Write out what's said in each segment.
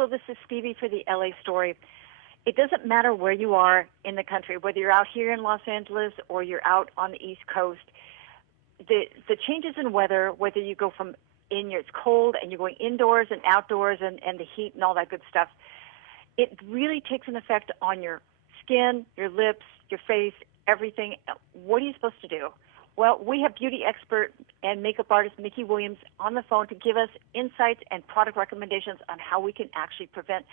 people, this is Stevie for the LA Story. It doesn't matter where you are in the country, whether you're out here in Los Angeles or you're out on the East Coast. The changes in weather, whether you go from it's cold and you're going indoors and outdoors and the heat and all that good stuff, it really takes an effect on your skin, your lips, your face, everything. What are you supposed to do? Well, we have beauty expert and makeup artist Mickey Williams on the phone to give us insights and product recommendations on how we can actually prevent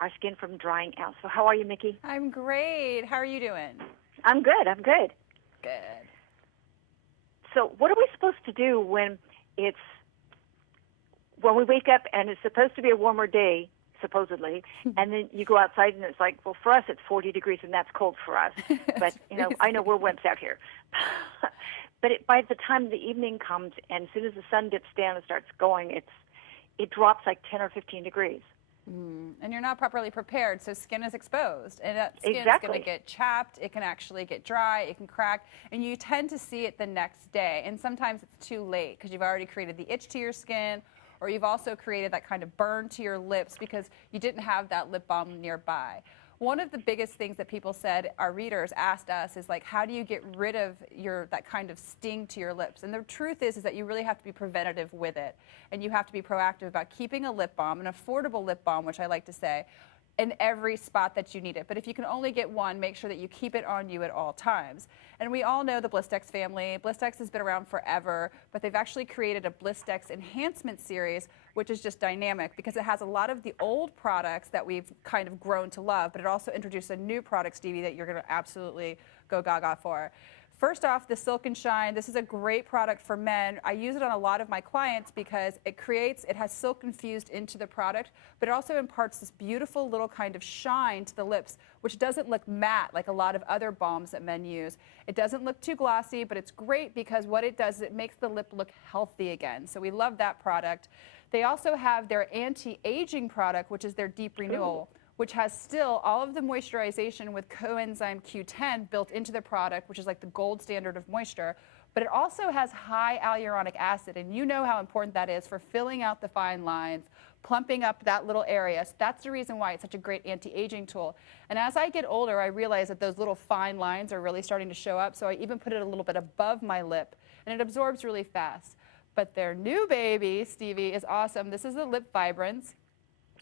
our skin from drying out. So how are you, Mickey? I'm great. How are you doing? I'm good. Good. So what are we supposed to do when we wake up and it's supposed to be a warmer day, supposedly, and then you go outside and it's like, well, for us it's 40 degrees and that's cold for us. But, I know we're wimps out here. But by the time the evening comes and as soon as the sun dips down and starts going, it drops like 10 or 15 degrees. And you're not properly prepared, so skin is exposed. And that skin is going to get chapped. It can actually get dry. It can crack. And you tend to see it the next day. And sometimes it's too late because you've already created the itch to your skin, or you've also created that kind of burn to your lips because you didn't have that lip balm nearby. One of the biggest things that people said, our readers asked us, is like, how do you get rid of that kind of sting to your lips? And the truth is that you really have to be preventative with it. And you have to be proactive about keeping a lip balm, an affordable lip balm, which I like to say, in every spot that you need it. But if you can only get one, make sure that you keep it on you at all times. And we all know the Blistex family. Blistex has been around forever, but they've actually created a Blistex enhancement series, which is just dynamic because it has a lot of the old products that we've kind of grown to love, but it also introduced a new product, Stevie, that you're going to absolutely go gaga for. First off, the Silk and Shine. This is a great product for men. I use it on a lot of my clients because it has silk infused into the product, but it also imparts this beautiful little kind of shine to the lips, which doesn't look matte like a lot of other balms that men use. It doesn't look too glossy, but it's great because what it does is it makes the lip look healthy again. So we love that product. They also have their anti-aging product, which is their Deep Renewal, which has still all of the moisturization with coenzyme Q10 built into the product, which is like the gold standard of moisture. But it also has high hyaluronic acid, and you know how important that is for filling out the fine lines, plumping up that little area. So that's the reason why it's such a great anti-aging tool. And as I get older, I realize that those little fine lines are really starting to show up, so I even put it a little bit above my lip, and it absorbs really fast. But their new baby, Stevie, is awesome. This is the Lip Vibrance.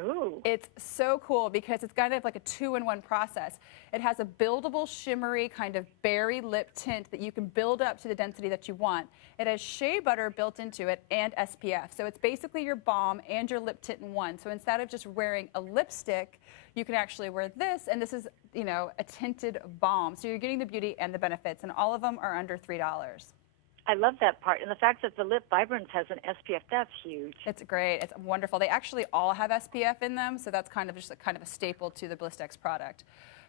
Ooh. It's so cool because it's kind of like a two-in-one process. It has a buildable, shimmery kind of berry lip tint that you can build up to the density that you want. It has shea butter built into it and SPF. So it's basically your balm and your lip tint in one. So instead of just wearing a lipstick, you can actually wear this, and this is, a tinted balm. So you're getting the beauty and the benefits, and all of them are under $3. I love that part. And the fact that the Lip Vibrance has an SPF, that's huge. It's great. It's wonderful. They actually all have SPF in them, so that's kind of just a staple to the Blistex product.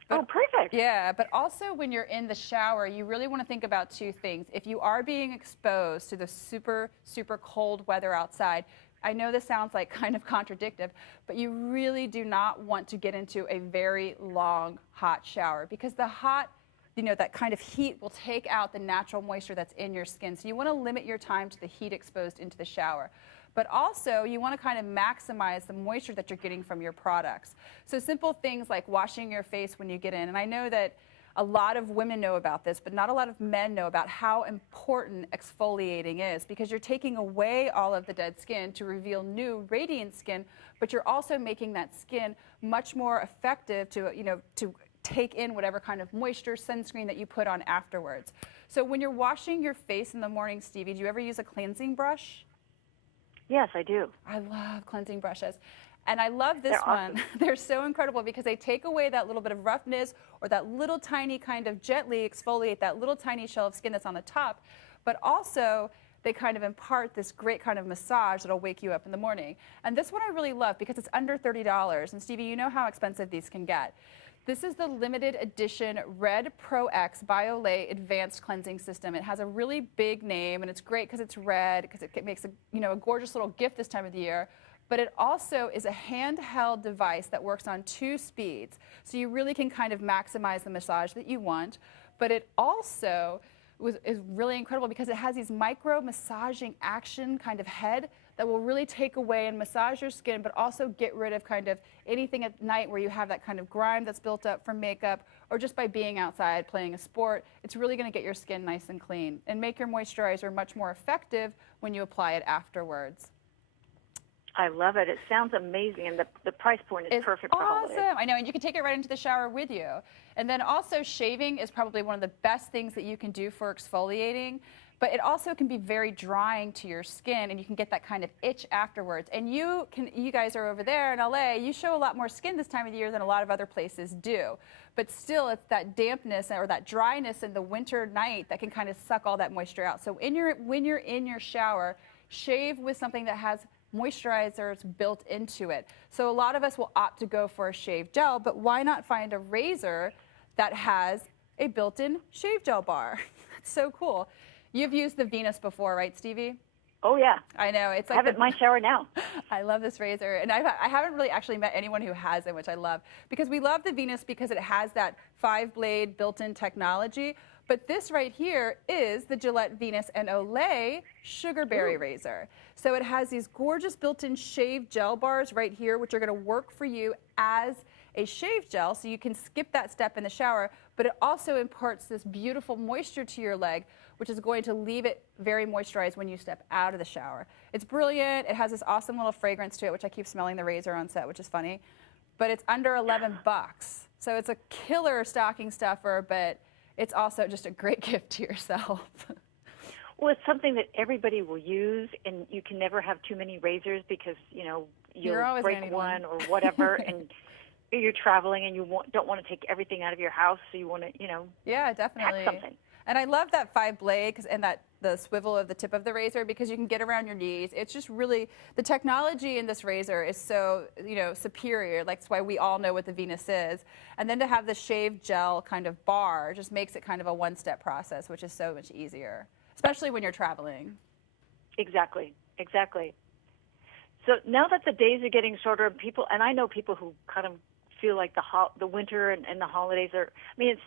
But, oh, perfect. Yeah, but also when you're in the shower, you really want to think about two things. If you are being exposed to the super, super cold weather outside, I know this sounds like kind of contradictory, but you really do not want to get into a very long, hot shower because the hot that kind of heat will take out the natural moisture that's in your skin. So you want to limit your time to the heat exposed into the shower. But also, you want to kind of maximize the moisture that you're getting from your products. So simple things like washing your face when you get in. And I know that a lot of women know about this, but not a lot of men know about how important exfoliating is because you're taking away all of the dead skin to reveal new radiant skin, but you're also making that skin much more effective to take in whatever kind of moisture, sunscreen that you put on afterwards. So when you're washing your face in the morning, Stevie, do you ever use a cleansing brush? Yes, I do. I love cleansing brushes. And I love this They're one. awesome. They're so incredible because they take away that little bit of roughness or that little tiny kind of gently exfoliate that little tiny shell of skin that's on the top, but also they kind of impart this great kind of massage that'll wake you up in the morning. And this one I really love because it's under $30. And Stevie, you know how expensive these can get. This is the limited edition Red Pro X BioLay Advanced Cleansing System. It has a really big name, and it's great because it's red, because it makes a gorgeous little gift this time of the year. But it also is a handheld device that works on 2 speeds. So you really can kind of maximize the massage that you want. But it also is really incredible because it has these micro massaging action kind of head that will really take away and massage your skin, but also get rid of kind of anything at night where you have that kind of grime that's built up from makeup or just by being outside playing a sport. It's really going to get your skin nice and clean and make your moisturizer much more effective when you apply it afterwards. I love it. It sounds amazing, and the price point is perfect for holidays. Awesome. I know, and you can take it right into the shower with you. And then also shaving is probably one of the best things that you can do for exfoliating, but it also can be very drying to your skin, and you can get that kind of itch afterwards. And you guys are over there in LA, you show a lot more skin this time of the year than a lot of other places do. But still, it's that dampness or that dryness in the winter night that can kind of suck all that moisture out. So when you're in your shower, shave with something that has moisturizers built into it. So a lot of us will opt to go for a shave gel, but why not find a razor that has a built-in shave gel bar? That's so cool. You've used the Venus before, right, Stevie? Oh, yeah. I know. It's like I have it in my shower now. I love this razor. And I haven't really actually met anyone who has it, which I love. Because we love the Venus because it has that 5-blade built-in technology. But this right here is the Gillette Venus and Olay Sugarberry razor. So it has these gorgeous built-in shave gel bars right here, which are going to work for you as a shave gel, so you can skip that step in the shower, but it also imparts this beautiful moisture to your leg, which is going to leave it very moisturized when you step out of the shower. It's brilliant. It has this awesome little fragrance to it, which I keep smelling the razor on set, which is funny. But it's under $11. So it's a killer stocking stuffer, but it's also just a great gift to yourself. Well, it's something that everybody will use, and you can never have too many razors because, you'll break one or whatever, and you're traveling and you don't want to take everything out of your house, so you want to, yeah, definitely. pack something. And I love that 5-blade and the swivel of the tip of the razor because you can get around your knees. It's just really, the technology in this razor is so, superior. Like, that's why we all know what the Venus is. And then to have the shave gel kind of bar just makes it kind of a one-step process, which is so much easier, especially when you're traveling. Exactly. So now that the days are getting shorter, and I know people who kind of feel like the winter and the holidays are, it's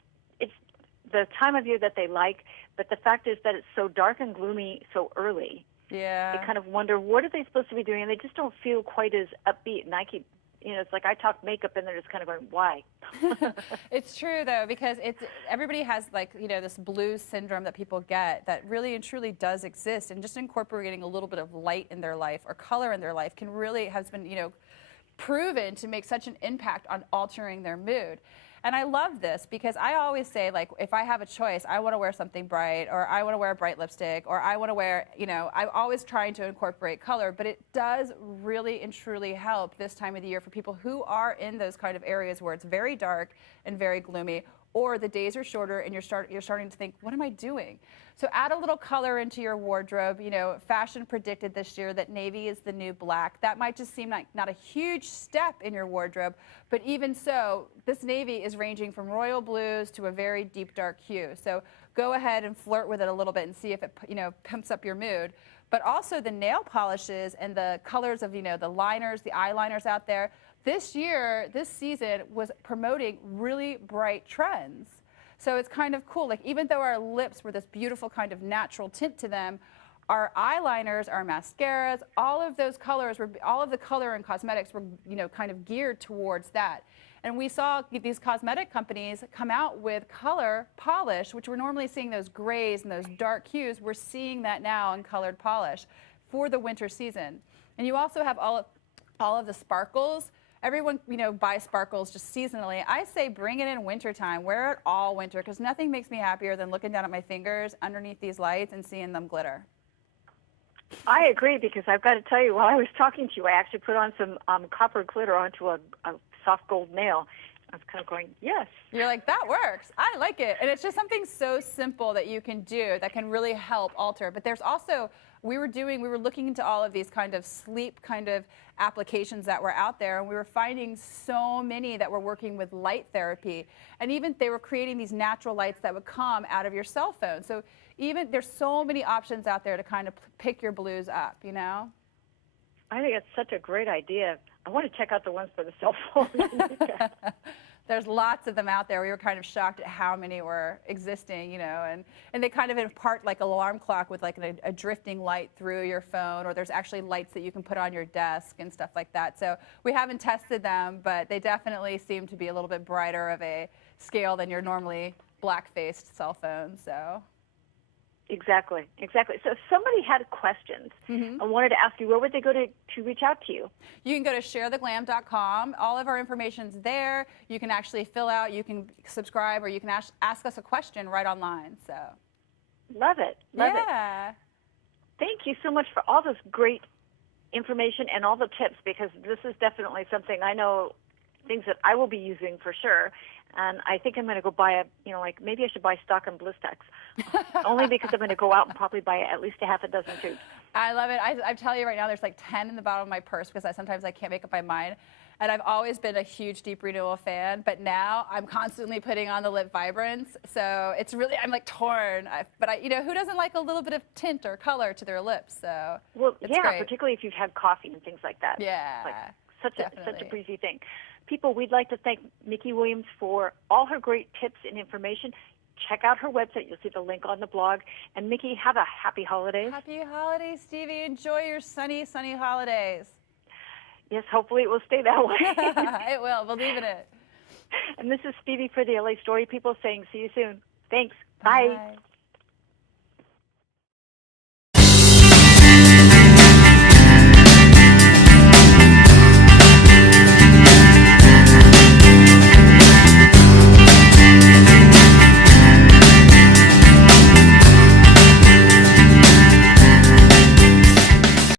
the time of year that they like, but the fact is that it's so dark and gloomy so early. Yeah. They kind of wonder, what are they supposed to be doing? And they just don't feel quite as upbeat. And I keep, it's like I talk makeup and they're just kind of going, why? It's true, though, because everybody has, this blues syndrome that people get that really and truly does exist. And just incorporating a little bit of light in their life or color in their life has been, proven to make such an impact on altering their mood. And I love this because I always say, if I have a choice, I want to wear something bright, or I want to wear a bright lipstick, or I want to wear, I'm always trying to incorporate color, but it does really and truly help this time of the year for people who are in those kind of areas where it's very dark and very gloomy, or the days are shorter and you're starting to think, what am I doing? So add a little color into your wardrobe. Fashion predicted this year that navy is the new black. That might just seem like not a huge step in your wardrobe, but even so, this navy is ranging from royal blues to a very deep dark hue. So go ahead and flirt with it a little bit and see if it, pimps up your mood. But also the nail polishes and the colors of, the liners, the eyeliners out there. This season was promoting really bright trends. So it's kind of cool. Even though our lips were this beautiful kind of natural tint to them, our eyeliners, our mascaras, all of the color and cosmetics were, kind of geared towards that. And we saw these cosmetic companies come out with color polish, which we're normally seeing those grays and those dark hues. We're seeing that now in colored polish for the winter season. And you also have all of the sparkles. Everyone, buys sparkles just seasonally. I say bring it in wintertime. Wear it all winter because nothing makes me happier than looking down at my fingers underneath these lights and seeing them glitter. I agree because I've got to tell you, while I was talking to you, I actually put on some copper glitter onto a soft gold nail. I was kind of going, yes. You're like, that works. I like it. And it's just something so simple that you can do that can really help alter. But there's also, we were looking into all of these kind of sleep kind of applications that were out there, and we were finding so many that were working with light therapy. And even they were creating these natural lights that would come out of your cell phone. So even there's so many options out there to kind of pick your blues up, I think it's such a great idea. I want to check out the ones for the cell phone. There's lots of them out there. We were kind of shocked at how many were existing, you know, and they kind of impart like an alarm clock with like a drifting light through your phone, or there's actually lights that you can put on your desk and stuff like that. So we haven't tested them, but they definitely seem to be a little bit brighter of a scale than your normally black-faced cell phone. So. Exactly. So if somebody had questions and wanted to ask you, where would they go to reach out to you? You can go to sharetheglam.com. All of our information's there. You can actually fill out, you can subscribe, or you can ask us a question right online. So. Love it. Love it. Yeah. Thank you so much for all this great information and all the tips, because this is definitely something I know, things that I will be using for sure. And I think I'm going to go buy maybe I should buy stock in Blistex, only because I'm going to go out and probably buy at least a half a dozen tubes. I love it. I tell you right now, there's like 10 in the bottom of my purse because sometimes I can't make up my mind. And I've always been a huge Deep Renewal fan, but now I'm constantly putting on the Lip Vibrance. So it's really, I'm like torn. But who doesn't like a little bit of tint or color to their lips? So it's great. Particularly if you've had coffee and things like that. Yeah, like such a breezy thing. People, we'd like to thank Mickey Williams for all her great tips and information. Check out her website. You'll see the link on the blog. And Mickey, have a happy holidays. Happy holidays, Stevie. Enjoy your sunny, sunny holidays. Yes, hopefully it will stay that way. It will. Believe in it. And this is Stevie for the LA Story People saying see you soon. Thanks. Bye.